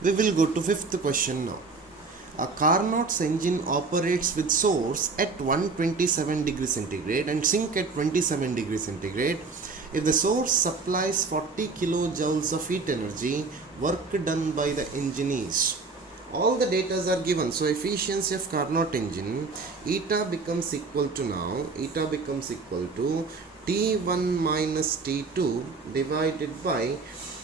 We will go to fifth question now. A Carnot's engine operates with source at 127 degrees centigrade and sink at 27 degrees centigrade. If the source supplies 40 kilojoules of heat energy, work done by the engine is. All the data are given. So efficiency of Carnot engine, eta becomes equal to T1 minus T2 divided by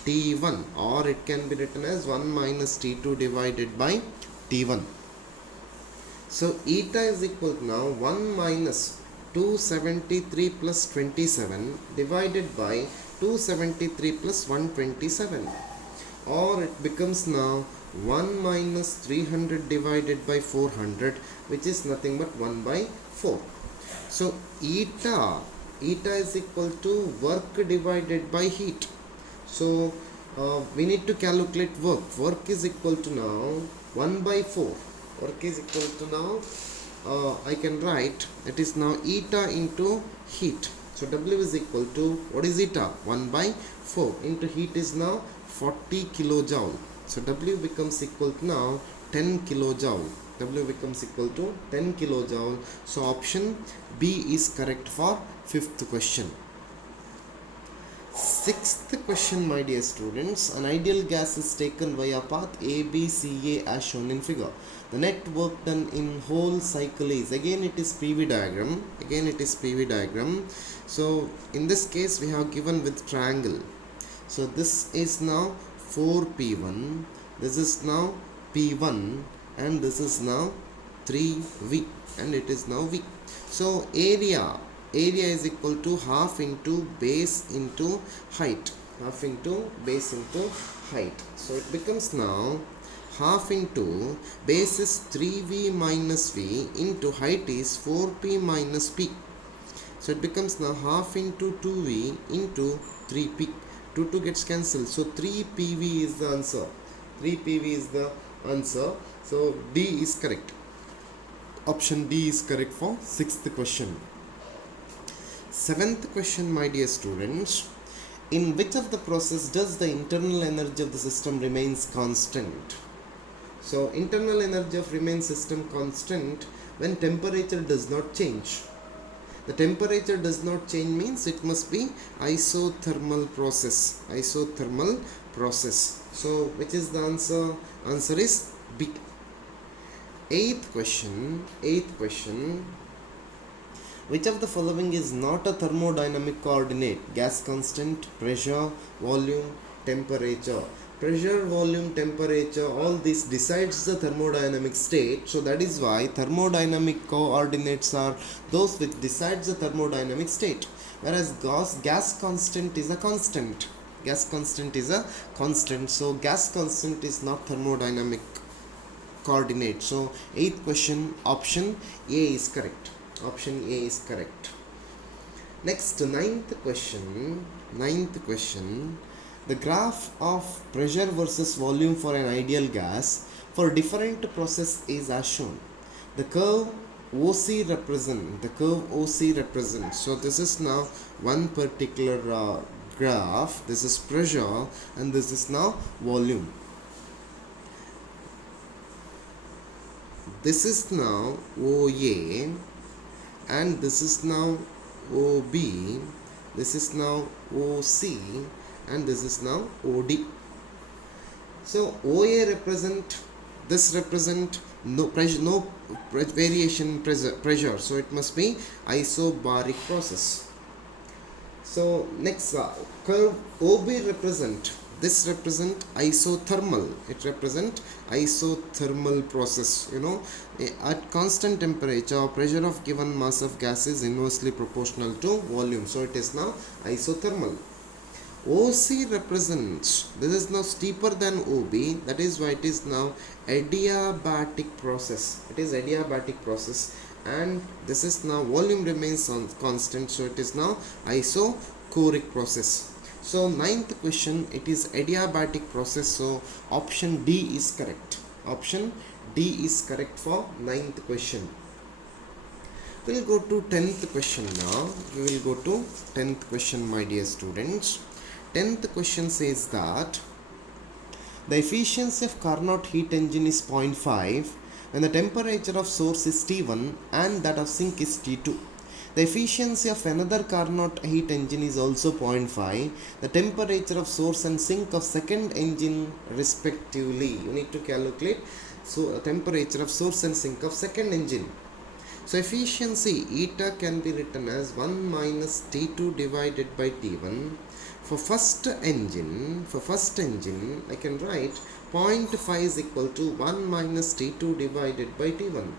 T1, or it can be written as 1 minus T2 divided by T1. So eta is equal to now 1 minus 273 plus 27 divided by 273 plus 127, or it becomes now 1 minus 300 divided by 400, which is nothing but 1 by 4. So eta is equal to work divided by heat. So we need to calculate work is equal to now 1 by 4. Work is equal to now I can write it is now eta into heat. So W is equal to, what is eta? 1 by 4 into heat is now 40 kilojoule. So W becomes equal to now 10 kilojoule. W becomes equal to 10 kilojoule. So option B is correct for fifth question. Sixth question, my dear students. An ideal gas is taken via path A, B, C, A as shown in figure. The net work done in whole cycle is, again it is PV diagram. So in this case we have given with triangle. So this is now 4P1, this is now P1, and this is now 3V, and it is now V. So area is equal to half into base into height, so it becomes now half into base is 3V minus V into height is 4P minus P. So it becomes now half into 2V into 3P. 2 gets cancelled, so 3PV is the answer. So D is correct. Option D is correct for sixth question. Seventh question, my dear students. In which of the process does the internal energy of the system remains constant? So internal energy of remains system constant when temperature does not change. The temperature does not change means it must be isothermal process. So which is the answer? Answer is B. Eighth question. Which of the following is not a thermodynamic coordinate? Gas constant, pressure, volume, temperature. Pressure, volume, temperature, all this decides the thermodynamic state. So that is why thermodynamic coordinates are those which decides the thermodynamic state. Whereas gas constant is a constant. So gas constant is not thermodynamic coordinate. So eighth question, option A is correct. Next, ninth question. The graph of pressure versus volume for an ideal gas for different process is as shown. The curve OC represents. So this is now one particular graph. This is pressure and this is now volume. This is now OA and this is now OB. This is now OC and this is now OD. So OA represent no pressure, no variation pressure. So it must be isobaric process. So next curve OB represent isothermal. It represent isothermal process. At constant temperature, pressure of given mass of gas is inversely proportional to volume. So it is now isothermal. OC represents, this is now steeper than OB, that is why it is now adiabatic process. And this is now volume remains constant, so it is now isochoric process. So ninth question, it is adiabatic process, so option D is correct. For ninth question. We will go to 10th question now. My dear students. 10th question says that The efficiency of Carnot heat engine is 0.5 when the temperature of source is T1 and that of sink is T2. The efficiency of another Carnot heat engine is also 0.5. The temperature of source and sink of second engine respectively. You need to calculate temperature of source and sink of second engine. So efficiency eta can be written as 1 minus T2 divided by T1. For first engine, I can write 0.5 is equal to 1 minus T2 divided by T1.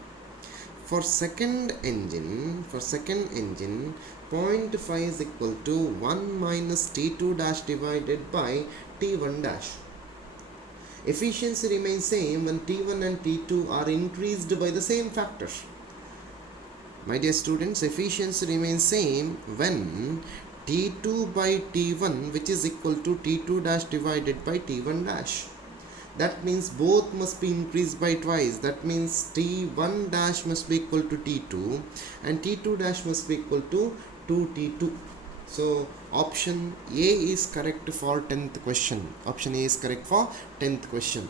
For second engine, 0.5 is equal to 1 minus T2 dash divided by T1 dash. Efficiency remains same when T1 and T2 are increased by the same factor. My dear students, efficiency remains same when T2 by T1, which is equal to T2 dash divided by T1 dash. That means both must be increased by twice. That means T1 dash must be equal to T2 and T2 dash must be equal to 2T2. So option A is correct for 10th question. Option A is correct for 10th question.